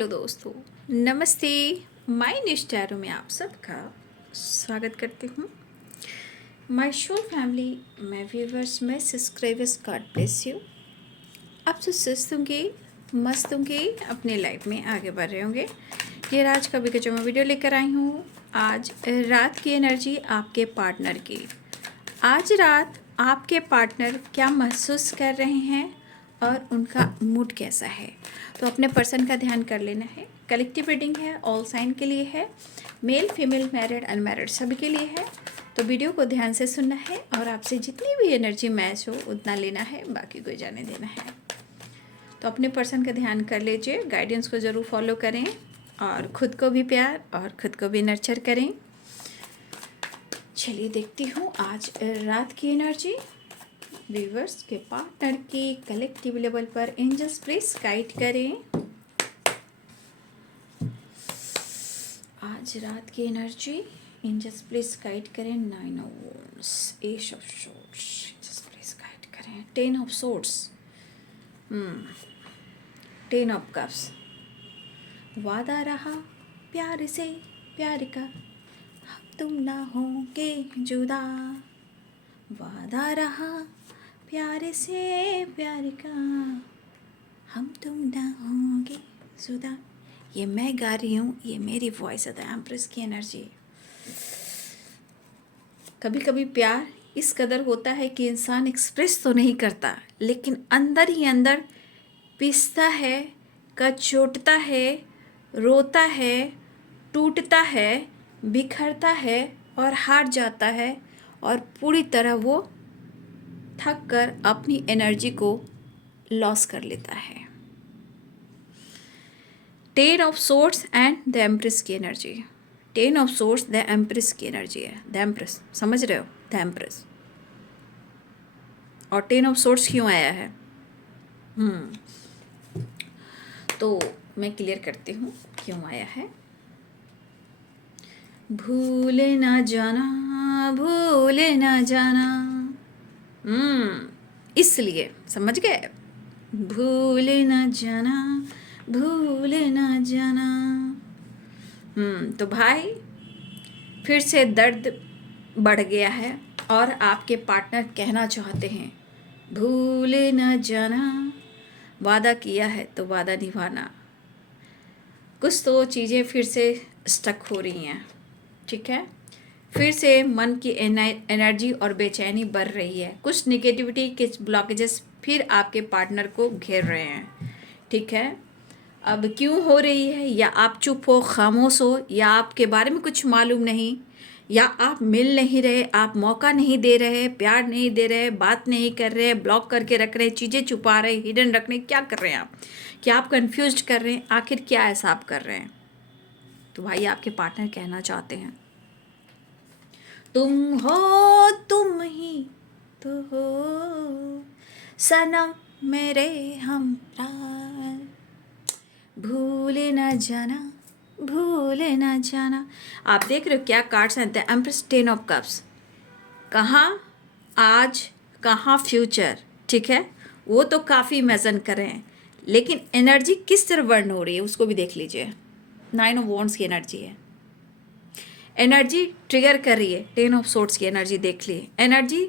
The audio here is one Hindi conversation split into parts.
हेलो दोस्तों, नमस्ते। माय निष्ठारों में आप सबका स्वागत करती हूँ। My show family, my viewers, my subscribers, God bless you. आप तो स्वस्थ होंगे, मस्त होंगे, अपने लाइफ में आगे बढ़ रहे होंगे। ये आज का भी जो मैं वीडियो लेकर आई हूँ, आज रात की एनर्जी आपके पार्टनर की। आज रात आपके पार्टनर क्या महसूस कर रहे हैं और उनका मूड कैसा है, तो अपने पर्सन का ध्यान कर लेना है। कलेक्टिव रीडिंग है, ऑल साइन के लिए है, मेल फीमेल मैरिड अनमैरिड सभी के लिए है। तो वीडियो को ध्यान से सुनना है और आपसे जितनी भी एनर्जी मैच हो उतना लेना है, बाकी को जाने देना है। तो अपने पर्सन का ध्यान कर लीजिए, गाइडेंस को ज़रूर फॉलो करें और ख़ुद को भी प्यार और ख़ुद को भी नर्चर करें। चलिए देखती हूँ आज रात की एनर्जी व्यूवर्स के पार्टनर की कलेक्टिव लेवल पर। एंजल्स प्लीज गाइड करें आज रात की एनर्जी। एंजल्स प्लीज गाइड करें। 9 of wands, ace of swords, angels please guide करें। 10 ऑफ सोर्ड्स, 10 ऑफ कप्स। वादा रहा प्यार से प्यार का, हम तुम ना होंगे जुदा। वादा रहा प्यार से प्यार का, हम तुम ना होंगे जुदा। ये मैं गा रही हूँ, ये मेरी वॉइस है। एम्प्रेस की एनर्जी। कभी कभी प्यार इस कदर होता है कि इंसान एक्सप्रेस तो नहीं करता, लेकिन अंदर ही अंदर पिसता है, कचोटता है, रोता है, टूटता है, बिखरता है और हार जाता है, और पूरी तरह वो थक कर अपनी एनर्जी को लॉस कर लेता है। 10 of swords and the empress की एनर्जी। 10 ऑफ सोर्ड्स द एम्प्रेस की एनर्जी है। द एम्प्रेस, समझ रहे हो? The empress. और 10 ऑफ सोर्ड्स क्यों आया है? तो मैं क्लियर करती हूँ क्यों आया है। भूल ना जाना, भूल ना जाना, इसलिए समझ गए। भूल ना जाना, भूल ना जाना। तो भाई फिर से दर्द बढ़ गया है और आपके पार्टनर कहना चाहते हैं भूल ना जाना। वादा किया है तो वादा निभाना। कुछ तो चीज़ें फिर से स्टक हो रही हैं, ठीक है। फिर से मन की एनर्जी और बेचैनी बढ़ रही है। कुछ निगेटिविटी के ब्लॉकेजेस फिर आपके पार्टनर को घेर रहे हैं, ठीक है। अब क्यों हो रही है? या आप चुप हो, खामोश हो, या आपके बारे में कुछ मालूम नहीं, या आप मिल नहीं रहे, आप मौका नहीं दे रहे, प्यार नहीं दे रहे, बात नहीं कर रहे, ब्लॉक करके रख रहे, चीज़ें छुपा रहे, हिडन रख रहे, क्या कर रहे हैं आप? क्या आप कंफ्यूज कर रहे हैं? आखिर क्या ऐसा आप कर रहे हैं? तो भाई आपके पार्टनर कहना चाहते हैं तुम हो, तुम ही तो हो सनम मेरे हमराह। भूल न जाना, भूल न जाना। आप देख रहे हो क्या कार्ड्स हैं? The empress, 10 of cups. कहाँ आज, कहाँ फ्यूचर, ठीक है। वो तो काफ़ी इमेजिन कर रहे हैं, लेकिन एनर्जी किस तरह वर्न हो रही है उसको भी देख लीजिए। 9 ऑफ वॉन्ड्स की एनर्जी है। एनर्जी ट्रिगर कर रही है। 10 ऑफ सोर्ड्स की एनर्जी देख ली। एनर्जी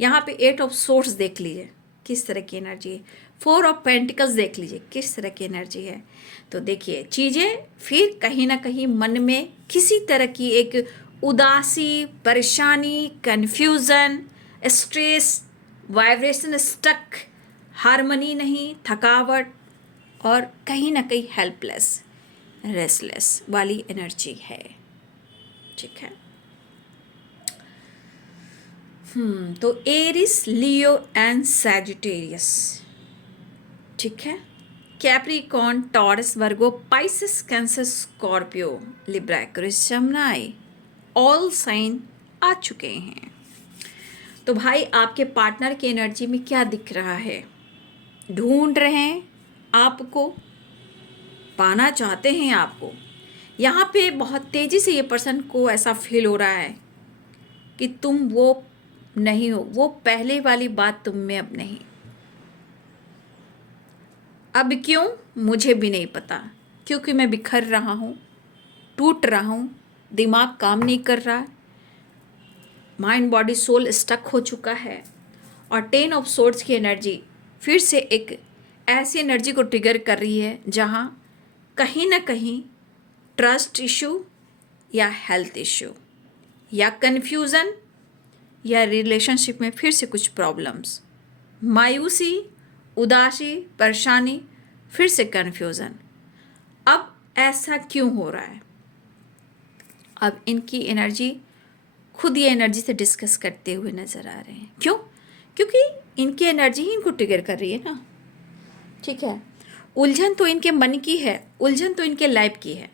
यहाँ पे 8 ऑफ सोर्ड्स देख लीजिए किस तरह की एनर्जी है। 4 ऑफ पेंटिकल्स देख लीजिए किस तरह की एनर्जी है। तो देखिए चीज़ें फिर कहीं ना कहीं मन में किसी तरह की एक उदासी, परेशानी, confusion, stress, vibration stuck, harmony नहीं, थकावट और कहीं ना कहीं हेल्पलेस, रेस्टलेस वाली एनर्जी है, ठीक है। तो एरिस, लियो एंड सैजिटेरियस, ठीक है। Capricorn, Taurus, Virgo, Pisces, Cancer, Scorpio, Libra, Aquarius, Gemini, all sign आ चुके हैं। तो भाई आपके पार्टनर की एनर्जी में क्या दिख रहा है? ढूंढ रहे हैं आपको, पाना चाहते हैं आपको। यहाँ पे बहुत तेज़ी से ये पर्सन को ऐसा फील हो रहा है कि तुम वो नहीं हो, वो पहले वाली बात तुम में अब नहीं। अब क्यों मुझे भी नहीं पता, क्योंकि मैं बिखर रहा हूँ, टूट रहा हूँ, दिमाग काम नहीं कर रहा है, माइंड बॉडी सोल स्टक हो चुका है। और 10 ऑफ सोर्ड्स की एनर्जी फिर से एक ऐसी एनर्जी को ट्रिगर कर रही है जहाँ कहीं ना कहीं ट्रस्ट इशू या हेल्थ इशू या कन्फ्यूज़न या रिलेशनशिप में फिर से कुछ प्रॉब्लम्स, मायूसी, उदासी, परेशानी, फिर से कन्फ्यूज़न। अब ऐसा क्यों हो रहा है? अब इनकी एनर्जी खुद ये एनर्जी से डिस्कस करते हुए नज़र आ रहे हैं। क्यों? क्योंकि इनकी एनर्जी ही इनको ट्रिगर कर रही है ना। ठीक है, उलझन तो इनके मन की है, उलझन तो इनके लाइफ की है।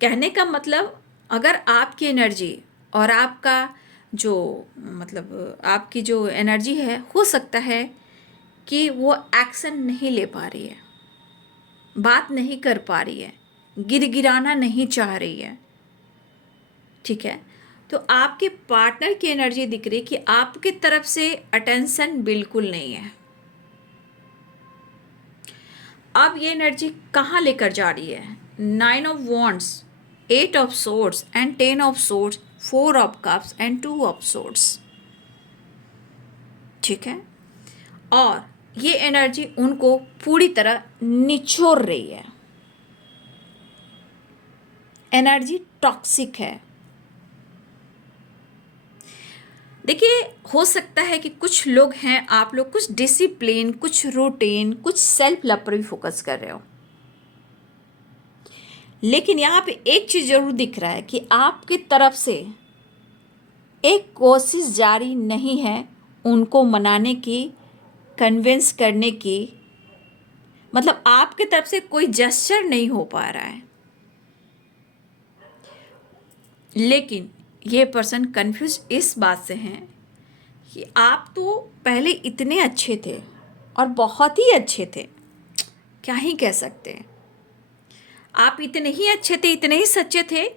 कहने का मतलब अगर आपकी एनर्जी और आपका जो मतलब आपकी जो एनर्जी है, हो सकता है कि वो एक्शन नहीं ले पा रही है, बात नहीं कर पा रही है, गिड़गिड़ाना नहीं चाह रही है। ठीक है, तो आपके पार्टनर की एनर्जी दिख रही है कि आपकी तरफ से अटेंशन बिल्कुल नहीं है। अब ये एनर्जी कहाँ लेकर जा रही है? 9 of wands, 8 of swords and 10 of swords, 4 of cups and 2 of swords. ठीक है, और ये एनर्जी उनको पूरी तरह निचोड़ रही है। एनर्जी टॉक्सिक है। देखिए, हो सकता है कि कुछ लोग हैं, आप लोग कुछ डिसिप्लिन, कुछ रूटीन, कुछ सेल्फ लव पर भी फोकस कर रहे हो, लेकिन यहाँ पे एक चीज़ जरूर दिख रहा है कि आपकी तरफ से एक कोशिश जारी नहीं है उनको मनाने की, कन्विंस करने की। मतलब आपकी तरफ से कोई जेस्चर नहीं हो पा रहा है, लेकिन ये पर्सन कंफ्यूज इस बात से हैं कि आप तो पहले इतने अच्छे थे और बहुत ही अच्छे थे, क्या ही कह सकते हैं। आप इतने ही अच्छे थे, इतने ही सच्चे थे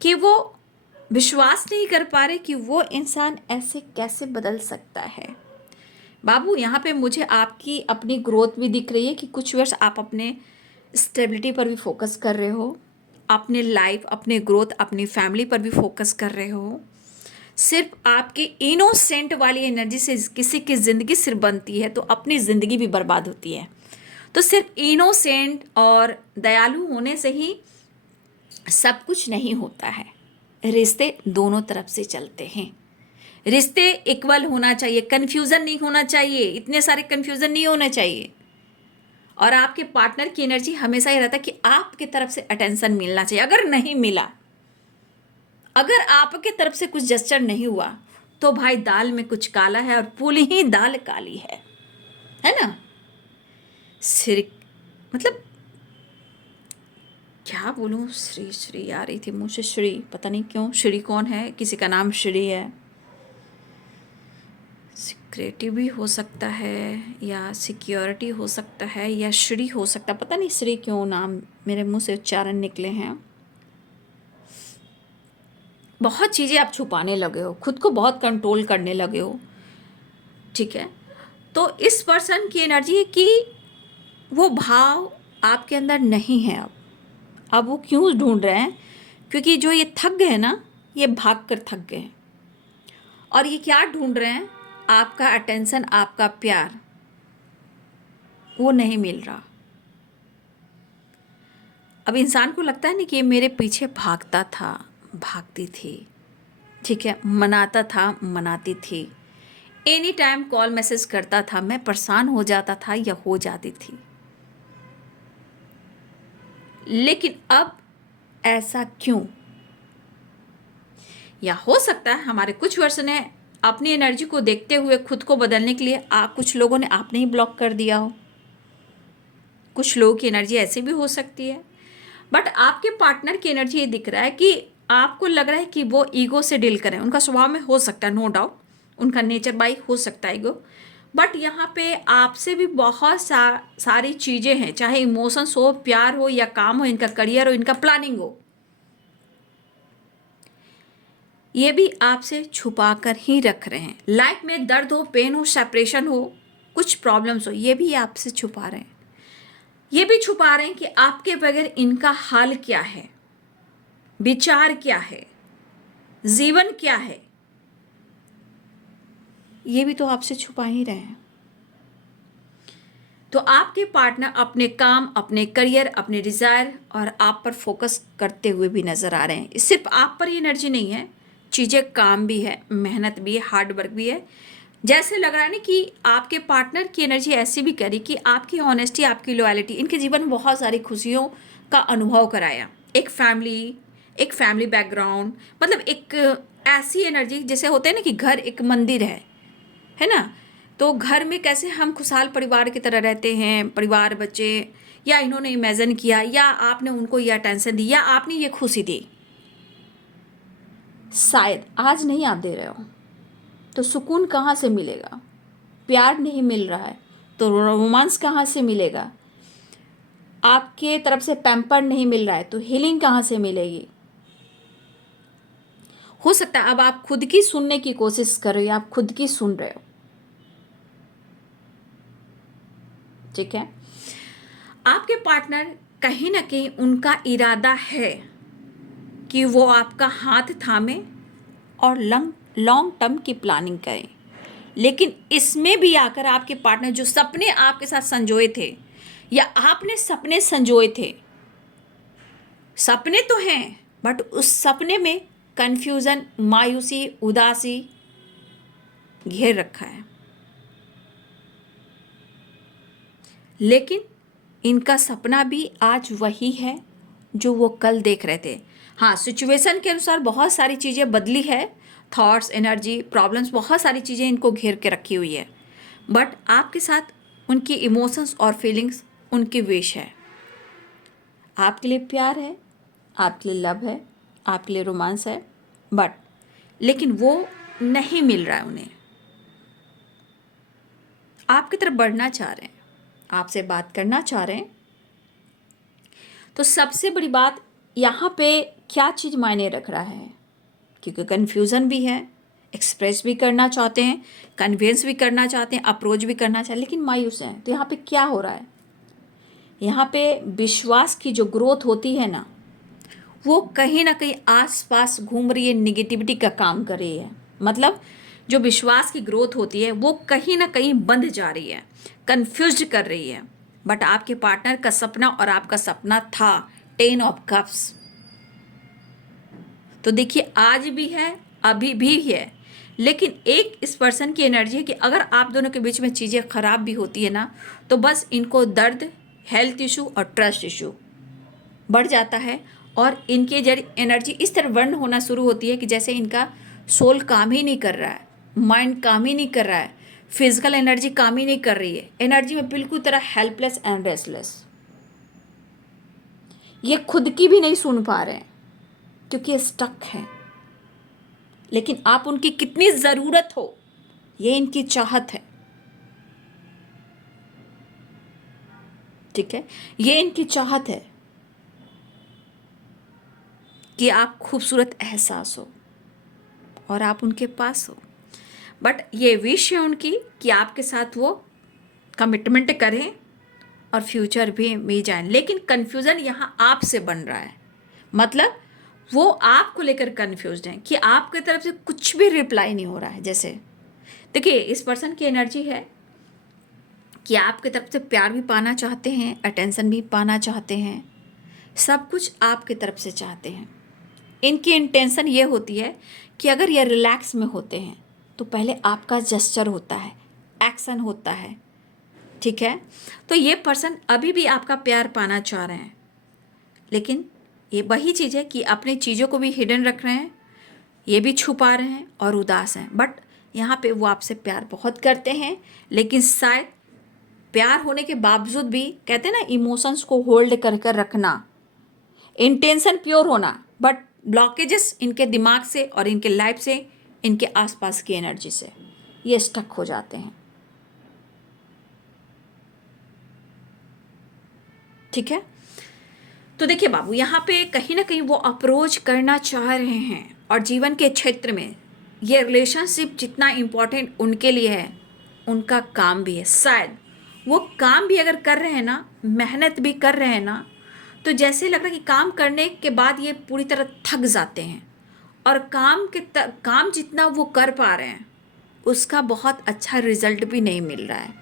कि वो विश्वास नहीं कर पा रहे कि वो इंसान ऐसे कैसे बदल सकता है। बाबू, यहाँ पे मुझे आपकी अपनी ग्रोथ भी दिख रही है कि कुछ वर्ष आप अपने स्टेबिलिटी पर भी फोकस कर रहे हो, अपने लाइफ, अपने ग्रोथ, अपनी फैमिली पर भी फोकस कर रहे हो। सिर्फ आपकी इनोसेंट वाली एनर्जी से किसी की ज़िंदगी सिर्फ बनती है तो अपनी ज़िंदगी भी बर्बाद होती है। तो सिर्फ इनोसेंट और दयालु होने से ही सब कुछ नहीं होता है। रिश्ते दोनों तरफ से चलते हैं, रिश्ते इक्वल होना चाहिए, कन्फ्यूज़न नहीं होना चाहिए, इतने सारे कन्फ्यूज़न नहीं होना चाहिए। और आपके पार्टनर की एनर्जी हमेशा ही रहता है कि आपकी तरफ से अटेंशन मिलना चाहिए। अगर नहीं मिला, अगर आपके तरफ से कुछ जेस्चर नहीं हुआ, तो भाई दाल में कुछ काला है और पूरी ही दाल काली है ना। सिर मतलब क्या बोलूँ, श्री श्री आ रही थी मुँह से, श्री, पता नहीं क्यों। श्री कौन है? किसी का नाम श्री है। सिक्योरिटी भी हो सकता है या सिक्योरिटी हो सकता है या श्री हो सकता है, पता नहीं श्री क्यों नाम मेरे मुंह से उच्चारण निकले हैं। बहुत चीज़ें आप छुपाने लगे हो, खुद को बहुत कंट्रोल करने लगे हो। ठीक है, तो इस पर्सन की एनर्जी है कि वो भाव आपके अंदर नहीं है। अब वो क्यों ढूंढ रहे हैं? क्योंकि जो ये थक गए ना, ये भाग कर थक गए, और ये क्या ढूंढ रहे हैं? आपका अटेंशन, आपका प्यार, वो नहीं मिल रहा। अब इंसान को लगता है ना कि ये मेरे पीछे भागता था, भागती थी, ठीक है, मनाता था, मनाती थी, एनी टाइम कॉल मैसेज करता था, मैं परेशान हो जाता था या हो जाती थी। लेकिन अब ऐसा क्यों? या हो सकता है हमारे कुछ वर्ष ने अपनी एनर्जी को देखते हुए खुद को बदलने के लिए कुछ लोगों ने आपने ही ब्लॉक कर दिया हो। कुछ लोगों की एनर्जी ऐसी भी हो सकती है। बट आपके पार्टनर की एनर्जी ये दिख रहा है कि आपको लग रहा है कि वो ईगो से डील करें। उनका स्वभाव में हो सकता है, नो डाउट, उनका नेचर बाई हो सकता है ईगो, बट यहाँ पे आपसे भी बहुत सारी चीज़ें हैं, चाहे इमोशंस हो, प्यार हो या काम हो, इनका करियर हो, इनका प्लानिंग हो, ये भी आपसे छुपा कर ही रख रहे हैं। लाइफ में दर्द हो, पेन हो, सेपरेशन हो, कुछ प्रॉब्लम्स हो, ये भी आपसे छुपा रहे हैं। ये भी छुपा रहे हैं कि आपके बगैर इनका हाल क्या है, विचार क्या है, जीवन क्या है, ये भी तो आपसे छुपा ही रहे हैं। तो आपके पार्टनर अपने काम, अपने करियर, अपने डिज़ायर और आप पर फोकस करते हुए भी नज़र आ रहे हैं। सिर्फ आप पर ही एनर्जी नहीं है, चीज़ें काम भी है, मेहनत भी है, हार्ड वर्क भी है। जैसे लग रहा है ना कि आपके पार्टनर की एनर्जी ऐसी भी करी कि आपकी ऑनेस्टी, आपकी लॉयल्टी इनके जीवन में बहुत सारी खुशियों का अनुभव कराया। एक फैमिली बैकग्राउंड, मतलब एक ऐसी एनर्जी जैसे होते हैं ना कि घर एक मंदिर है ना। तो घर में कैसे हम खुशहाल परिवार की तरह रहते हैं, परिवार, बच्चे, या इन्होंने इमेजिन किया, या आपने उनको यह अटेंशन दी, या आपने ये खुशी दी। शायद आज नहीं आप दे रहे हो तो सुकून कहाँ से मिलेगा? प्यार नहीं मिल रहा है तो रोमांस कहाँ से मिलेगा? आपके तरफ से पैम्पर नहीं मिल रहा है तो हीलिंग कहाँ से मिलेगी? हो सकता है अब आप खुद की सुनने की कोशिश कर रहे हो, आप खुद की सुन रहे हो। ठीक है, आपके पार्टनर कहीं ना कहीं उनका इरादा है कि वो आपका हाथ थामे और लॉन्ग टर्म की प्लानिंग करें। लेकिन इसमें भी आकर आपके पार्टनर जो सपने आपके साथ संजोए थे, या आपने सपने संजोए थे, सपने तो हैं बट उस सपने में कंफ्यूजन, मायूसी, उदासी घेर रखा है। लेकिन इनका सपना भी आज वही है जो वो कल देख रहे थे। हाँ, सिचुएशन के अनुसार बहुत सारी चीज़ें बदली है, थॉट्स, एनर्जी, प्रॉब्लम्स, बहुत सारी चीज़ें इनको घेर के रखी हुई है, बट आपके साथ उनकी इमोशंस और फीलिंग्स, उनकी विश है। आपके लिए प्यार है, आपके लिए लव है, आपके लिए रोमांस है, बट लेकिन वो नहीं मिल रहा है उन्हें। आपकी तरफ बढ़ना चाह रहे हैं, आपसे बात करना चाह रहे हैं। तो सबसे बड़ी बात यहाँ पे क्या चीज़ मायने रख रहा है, क्योंकि कन्फ्यूज़न भी है, एक्सप्रेस भी करना चाहते हैं, कन्विंस भी करना चाहते हैं, अप्रोच भी करना चाहते हैं, लेकिन मायूस हैं। तो यहाँ पे क्या हो रहा है? यहाँ पे विश्वास की जो ग्रोथ होती है ना, वो कहीं ना कहीं आसपास घूम रही है, निगेटिविटी का काम कर रही है। मतलब जो विश्वास की ग्रोथ होती है वो कहीं ना कहीं बंद जा रही है, कंफ्यूज कर रही है। बट आपके पार्टनर का सपना और आपका सपना था 10 ऑफ कप्स। तो देखिए आज भी है, अभी भी है, लेकिन एक इस पर्सन की एनर्जी है कि अगर आप दोनों के बीच में चीज़ें खराब भी होती है ना, तो बस इनको दर्द, हेल्थ इशू और ट्रस्ट इशू बढ़ जाता है, और इनकी जड़ एनर्जी इस तरह बर्न होना शुरू होती है कि जैसे इनका सोल काम ही नहीं कर रहा है, माइंड काम ही नहीं कर रहा है, फिजिकल एनर्जी काम ही नहीं कर रही है, एनर्जी में बिल्कुल तरह हेल्पलेस एंड रेस्टलेस। ये खुद की भी नहीं सुन पा रहे हैं क्योंकि ये स्टक है। लेकिन आप उनकी कितनी ज़रूरत हो, ये इनकी चाहत है। ठीक है, ये इनकी चाहत है कि आप खूबसूरत एहसास हो और आप उनके पास हो। बट ये विश है उनकी कि आपके साथ वो कमिटमेंट करें और फ्यूचर भी जाएं। लेकिन कन्फ्यूज़न यहाँ आपसे बन रहा है, मतलब वो आपको लेकर कन्फ्यूज्ड हैं कि आपकी तरफ से कुछ भी रिप्लाई नहीं हो रहा है। जैसे देखिए इस पर्सन की एनर्जी है कि आपकी तरफ से प्यार भी पाना चाहते हैं, अटेंशन भी पाना चाहते हैं, सब कुछ आपकी तरफ से चाहते हैं। इनकी इंटेंशन ये होती है कि अगर ये रिलैक्स में होते हैं तो पहले आपका जेस्चर होता है, एक्शन होता है। ठीक है, तो ये पर्सन अभी भी आपका प्यार पाना चाह रहे हैं, लेकिन ये वही चीज़ है कि अपनी चीज़ों को भी हिडन रख रहे हैं, ये भी छुपा रहे हैं और उदास हैं। बट यहाँ पे वो आपसे प्यार बहुत करते हैं, लेकिन शायद प्यार होने के बावजूद भी कहते हैं ना, इमोशंस को होल्ड कर कर रखना, इंटेंशन प्योर होना, बट ब्लॉकेजेस इनके दिमाग से और इनके लाइफ से, इनके आसपास की एनर्जी से ये स्टक हो जाते हैं। ठीक है, तो देखिए बाबू, यहाँ पे कहीं ना कहीं वो अप्रोच करना चाह रहे हैं, और जीवन के क्षेत्र में ये रिलेशनशिप जितना इम्पोर्टेंट उनके लिए है, उनका काम भी है। शायद वो काम भी अगर कर रहे हैं ना, मेहनत भी कर रहे हैं ना, तो जैसे लग रहा है कि काम करने के बाद ये पूरी तरह थक जाते हैं, और काम जितना वो कर पा रहे हैं उसका बहुत अच्छा रिजल्ट भी नहीं मिल रहा है,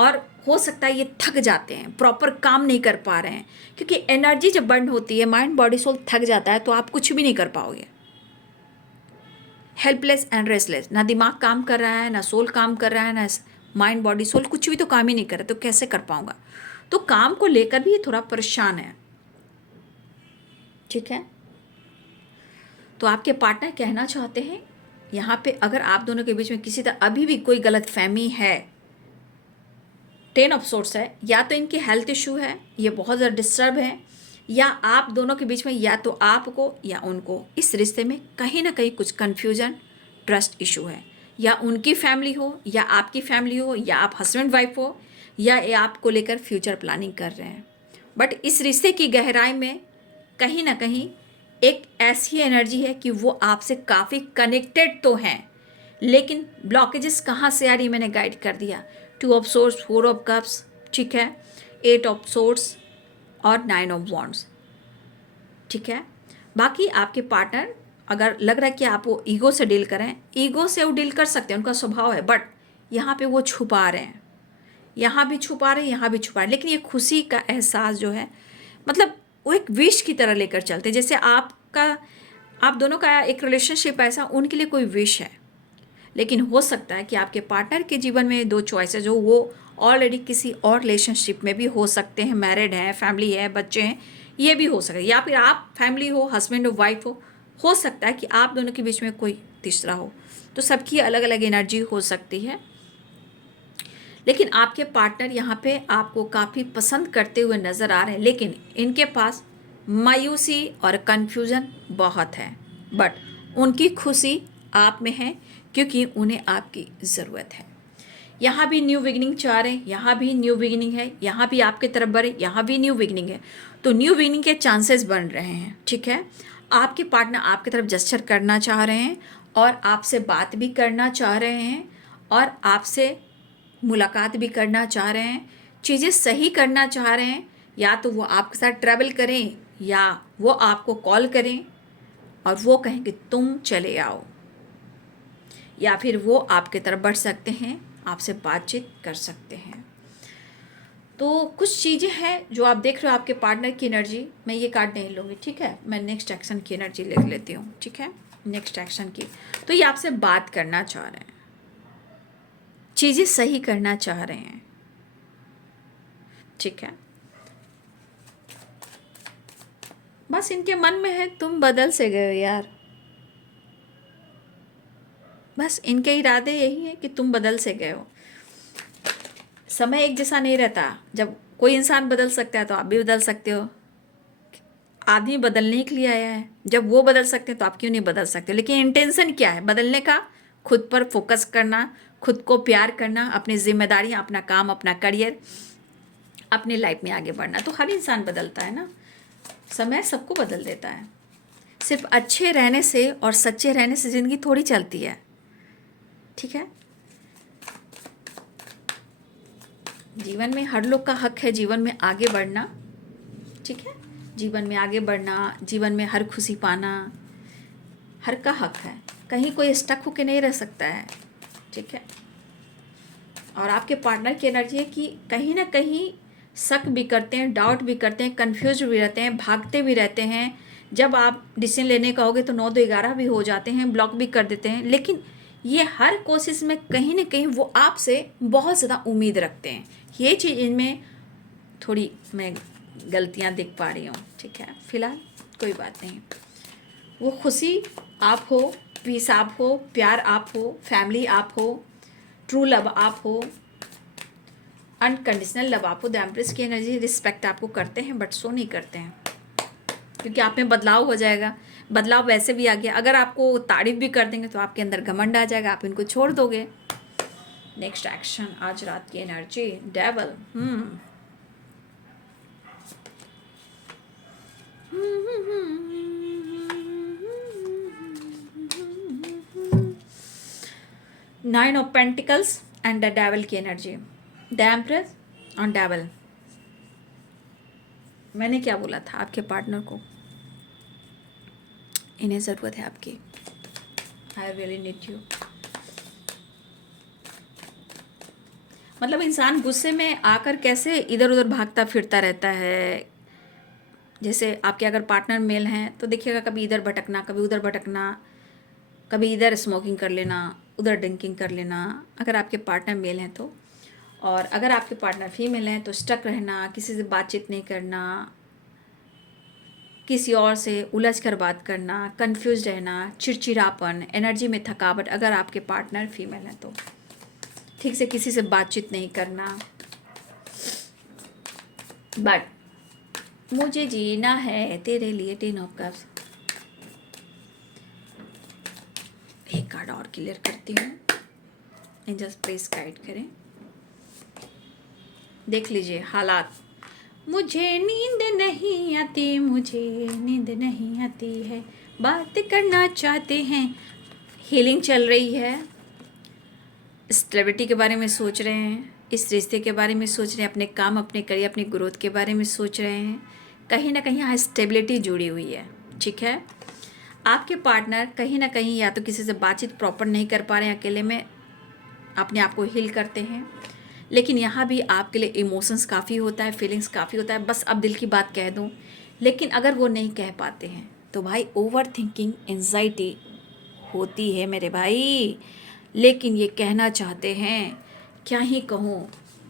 और हो सकता है ये थक जाते हैं, प्रॉपर काम नहीं कर पा रहे हैं, क्योंकि एनर्जी जब बर्न होती है, माइंड बॉडी सोल थक जाता है, तो आप कुछ भी नहीं कर पाओगे। हेल्पलेस एंड रेस्टलेस, ना दिमाग काम कर रहा है, ना सोल काम कर रहा है, ना माइंड बॉडी सोल, कुछ भी तो काम ही नहीं कर रहा, तो कैसे कर पाऊंगा। तो काम को लेकर भी ये थोड़ा परेशान है, ठीक है। तो आपके पार्टनर कहना चाहते हैं यहाँ पे, अगर आप दोनों के बीच में किसी तरह अभी भी कोई गलत फहमी है, 10 ऑफ सोर्स है, या तो इनकी हेल्थ इशू है, ये बहुत ज़्यादा डिस्टर्ब है, या आप दोनों के बीच में या तो आपको या उनको इस रिश्ते में कहीं ना कहीं कुछ कन्फ्यूजन, ट्रस्ट इशू है, या उनकी फैमिली हो या आपकी फैमिली हो, या आप हस्बैंड वाइफ हो, या ये आपको लेकर फ्यूचर प्लानिंग कर रहे हैं। बट इस रिश्ते की गहराई में कहीं ना कहीं एक ऐसी एनर्जी है कि वो आपसे काफ़ी कनेक्टेड तो हैं, लेकिन ब्लॉकेजेस कहाँ से आ रही मैंने गाइड कर दिया। 2 ऑफ सोर्स, 4 ऑफ कप्स, ठीक है, 8 ऑफ सोर्स और 9 ऑफ वॉन्ड्स, ठीक है। बाकी आपके पार्टनर अगर लग रहा है कि आप वो ईगो से डील करें, ईगो से वो डील कर सकते हैं, उनका स्वभाव है, बट यहाँ पे वो छुपा रहे हैं, यहाँ भी छुपा रहे हैं, यहाँ भी छुपा रहे हैं, लेकिन ये खुशी का एहसास जो है, मतलब वो एक विश की तरह लेकर चलते हैं, जैसे आप दोनों का एक रिलेशनशिप ऐसा उनके लिए कोई विश है। लेकिन हो सकता है कि आपके पार्टनर के जीवन में 2 चॉइसेस हो, वो ऑलरेडी किसी और रिलेशनशिप में भी हो सकते हैं, मैरिड हैं, फैमिली है, बच्चे हैं, ये भी हो सकता है, या फिर आप फैमिली हो, हस्बैंड और वाइफ हो सकता है कि आप दोनों के बीच में कोई तीसरा हो। तो सबकी अलग अलग एनर्जी हो सकती है, लेकिन आपके पार्टनर यहाँ पे आपको काफ़ी पसंद करते हुए नज़र आ रहे हैं, लेकिन इनके पास मायूसी और कन्फ्यूज़न बहुत है, बट उनकी खुशी आप में है, क्योंकि उन्हें आपकी ज़रूरत है। यहाँ भी न्यू बिगिनिंग चाह रहे हैं, यहाँ भी न्यू बिगिनिंग है, यहाँ भी आपके तरफ बढ़े, यहाँ भी न्यू बिगिनिंग है, तो न्यू बिगिनिंग के चांसेस बन रहे हैं, ठीक है। आपके पार्टनर आपकी तरफ जेस्चर करना चाह रहे हैं, और आपसे बात भी करना चाह रहे हैं, और आपसे मुलाकात भी करना चाह रहे हैं, चीज़ें सही करना चाह रहे हैं, या तो वो आपके साथ ट्रैवल करें, या वो आपको कॉल करें और वो कहें कि तुम चले आओ, या फिर वो आपके तरफ बढ़ सकते हैं, आपसे बातचीत कर सकते हैं। तो कुछ चीज़ें हैं जो आप देख रहे हो आपके पार्टनर की एनर्जी, मैं ये कार्ड नहीं लूँगी, ठीक है, मैं नेक्स्ट एक्शन की एनर्जी लिख लेती हूँ, ठीक है, नेक्स्ट एक्शन की। तो ये आपसे बात करना चाह रहे हैं, चीज़ें सही करना चाह रहे हैं, ठीक है। बस इनके मन में है तुम बदल से गए हो यार, बस इनके इरादे यही है कि तुम बदल से गए हो। समय एक जैसा नहीं रहता, जब कोई इंसान बदल सकता है तो आप भी बदल सकते हो। आदमी बदलने के लिए आया है, जब वो बदल सकते हैं तो आप क्यों नहीं बदल सकते। लेकिन इंटेंशन क्या है बदलने का? खुद पर फोकस करना, खुद को प्यार करना, अपनी जिम्मेदारियां, अपना काम, अपना करियर, अपनी लाइफ में आगे बढ़ना। तो हर इंसान बदलता है ना, समय सबको बदल देता है। सिर्फ अच्छे रहने से और सच्चे रहने से ज़िंदगी थोड़ी चलती है, ठीक है। जीवन में हर लोग का हक है जीवन में आगे बढ़ना, ठीक है। जीवन में आगे बढ़ना, जीवन में हर खुशी पाना, हर का हक है। कहीं कोई स्टक होके नहीं रह सकता है, ठीक है। और आपके पार्टनर की एनर्जी है कि कहीं ना कहीं शक भी करते हैं, डाउट भी करते हैं, कंफ्यूज भी रहते हैं, भागते भी रहते हैं। जब आप डिसीजन लेने का होगे तो 9-2-11 भी हो जाते हैं, ब्लॉक भी कर देते हैं। लेकिन ये हर कोशिश में कहीं ना कहीं वो आपसे बहुत ज़्यादा उम्मीद रखते हैं। ये चीज़ इनमें थोड़ी मैं गलतियाँ देख पा रही हूँ, ठीक है। फिलहाल कोई बात नहीं, वो खुशी आप हो, पीस आप हो, प्यार आप हो, फैमिली आप हो, ट्रू लव आप हो, अनकंडीशनल लव आप हो। द एम्प्रेस की एनर्जी रिस्पेक्ट आपको करते हैं, बट शो नहीं करते हैं, क्योंकि आप में बदलाव हो जाएगा। बदलाव वैसे भी आ गया, अगर आपको तारीफ भी कर देंगे तो आपके अंदर घमंड आ जाएगा, आप इनको छोड़ दोगे। नेक्स्ट एक्शन आज रात की energy, devil. Nine of pentacles and the devil की एनर्जी। द एम्प्रेस और डेविल। मैंने क्या बोला था आपके पार्टनर को, इन्हें ज़रूरत है आपकी। I really need you. मतलब इंसान गुस्से में आकर कैसे इधर उधर भागता फिरता रहता है। जैसे आपके अगर पार्टनर मेल हैं तो देखिएगा कभी इधर भटकना, कभी उधर भटकना, कभी इधर स्मोकिंग कर लेना, उधर ड्रिंकिंग कर लेना, अगर आपके पार्टनर मेल हैं तो। और अगर आपके पार्टनर फीमेल हैं तो स्टक रहना, किसी से बातचीत नहीं करना, किसी और से उलझ कर बात करना, कंफ्यूज रहना, चिड़चिड़ापन, एनर्जी में थकावट। अगर आपके पार्टनर फीमेल हैं तो ठीक से किसी से बातचीत नहीं करना। बट मुझे जीना है तेरे लिए, 10 ऑफ कप्स। एक कार्ड और क्लियर करती हूँ, एंजल्स प्लीज गाइड करें। देख लीजिए हालात। मुझे नींद नहीं आती, मुझे नींद नहीं आती है, बात करना चाहते हैं। हीलिंग चल रही है, स्टेबिलिटी के बारे में सोच रहे हैं, इस रिश्ते के बारे में सोच रहे हैं, अपने काम, अपने करियर, अपनी ग्रोथ के बारे में सोच रहे हैं। कहीं ना कहीं यहाँ स्टेबिलिटी जुड़ी हुई है, ठीक है। आपके पार्टनर कहीं ना कहीं या तो किसी से बातचीत प्रॉपर नहीं कर पा रहे हैं, अकेले में अपने आप को हील करते हैं। लेकिन यहाँ भी आपके लिए इमोशंस काफ़ी होता है, फीलिंग्स काफ़ी होता है, बस अब दिल की बात कह दूँ। लेकिन अगर वो नहीं कह पाते हैं तो भाई ओवर थिंकिंग, एंजाइटी होती है मेरे भाई। लेकिन ये कहना चाहते हैं, क्या ही कहूँ,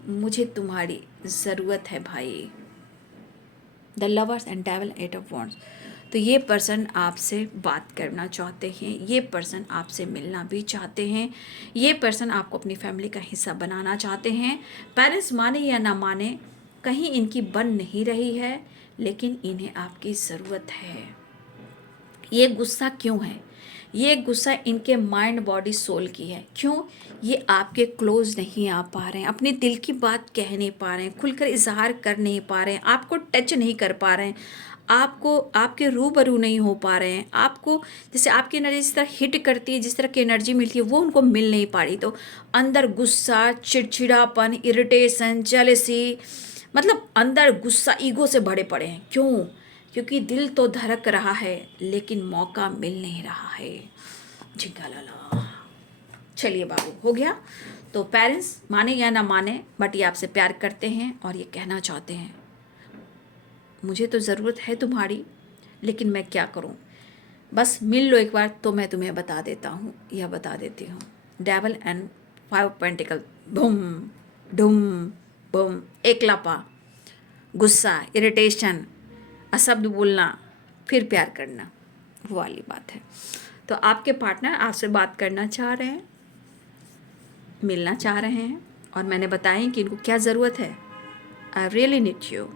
मुझे तुम्हारी ज़रूरत है भाई। The lovers and devil, 8 of wands. तो ये पर्सन आपसे बात करना चाहते हैं, ये पर्सन आपसे मिलना भी चाहते हैं, ये पर्सन आपको अपनी फैमिली का हिस्सा बनाना चाहते हैं। पेरेंट्स माने या ना माने, कहीं इनकी बन नहीं रही है, लेकिन इन्हें आपकी ज़रूरत है। ये गुस्सा क्यों है? ये गुस्सा इनके माइंड, बॉडी, सोल की है। क्यों? ये आपके क्लोज नहीं आ पा रहे हैं, अपने दिल की बात कह नहीं पा रहे हैं, खुलकर इजहार कर नहीं पा रहे हैं, आपको टच नहीं कर पा रहे हैं, आपको आपके रूबरू नहीं हो पा रहे हैं। आपको जैसे आपकी एनर्जी जिस तरह हिट करती है, जिस तरह की एनर्जी मिलती है, वो उनको मिल नहीं पा रही। तो अंदर गुस्सा, चिड़चिड़ापन, इरिटेशन, जेलसी, मतलब अंदर गुस्सा, ईगो से भरे पड़े हैं। क्यों? क्योंकि दिल तो धड़क रहा है लेकिन मौका मिल नहीं रहा है। झिंगा लाला। चलिए बाबू, हो गया। तो पेरेंट्स माने या ना माने, बट ये आपसे प्यार करते हैं और ये कहना चाहते हैं, मुझे तो ज़रूरत है तुम्हारी, लेकिन मैं क्या करूं, बस मिल लो एक बार तो मैं तुम्हें बता देता हूं या बता देती हूँ। Devil and 5 pentacle, boom doom boom, एकलापा, गुस्सा, इरिटेशन, अशब्द बोलना, फिर प्यार करना, वो वाली बात है। तो आपके पार्टनर आपसे बात करना चाह रहे हैं, मिलना चाह रहे हैं, और मैंने बताया कि इनको क्या ज़रूरत है। I really need you.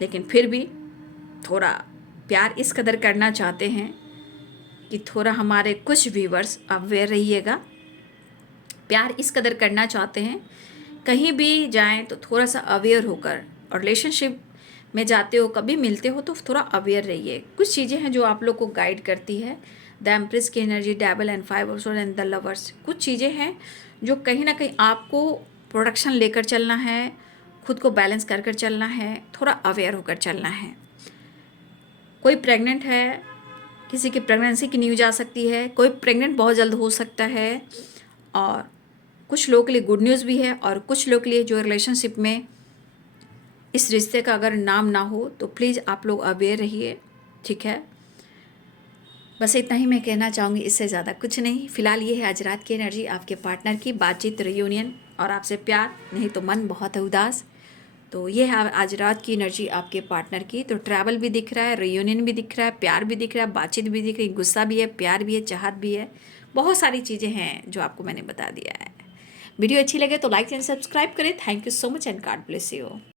लेकिन फिर भी थोड़ा प्यार इस कदर करना चाहते हैं कि थोड़ा हमारे कुछ व्यूवर्स अवेयर रहिएगा। प्यार इस कदर करना चाहते हैं, कहीं भी जाएं तो थोड़ा सा अवेयर होकर, और रिलेशनशिप में जाते हो, कभी मिलते हो तो थोड़ा अवेयर रहिए। कुछ चीज़ें हैं जो आप लोग को गाइड करती है। द एम्प्रेस की energy, devil and 5 of swords and the lovers. कुछ चीज़ें हैं जो कहीं ना कहीं आपको प्रोडक्शन लेकर चलना है, खुद को बैलेंस कर कर चलना है, थोड़ा अवेयर होकर चलना है। कोई प्रेग्नेंट है, किसी की प्रेगनेंसी की न्यूज आ सकती है, कोई प्रेग्नेंट बहुत जल्द हो सकता है, और कुछ लोगों के लिए गुड न्यूज़ भी है, और कुछ लोगों के लिए जो रिलेशनशिप में इस रिश्ते का अगर नाम ना हो तो प्लीज़ आप लोग अवेयर रहिए, ठीक है। बस इतना ही मैं कहना चाहूँगी, इससे ज़्यादा कुछ नहीं। फिलहाल ये है आज रात की एनर्जी आपके पार्टनर की, बातचीत, रियूनियन और आपसे प्यार, नहीं तो मन बहुत है उदास। तो ये है आज रात की एनर्जी आपके पार्टनर की। तो ट्रैवल भी दिख रहा है, रियूनियन भी दिख रहा है, प्यार भी दिख रहा है, बातचीत भी दिख रही है, गुस्सा भी है, प्यार भी है, चाहत भी है, बहुत सारी चीज़ें हैं जो आपको मैंने बता दिया है। वीडियो अच्छी लगे तो लाइक एंड सब्सक्राइब करें। Thank you so much and God bless you.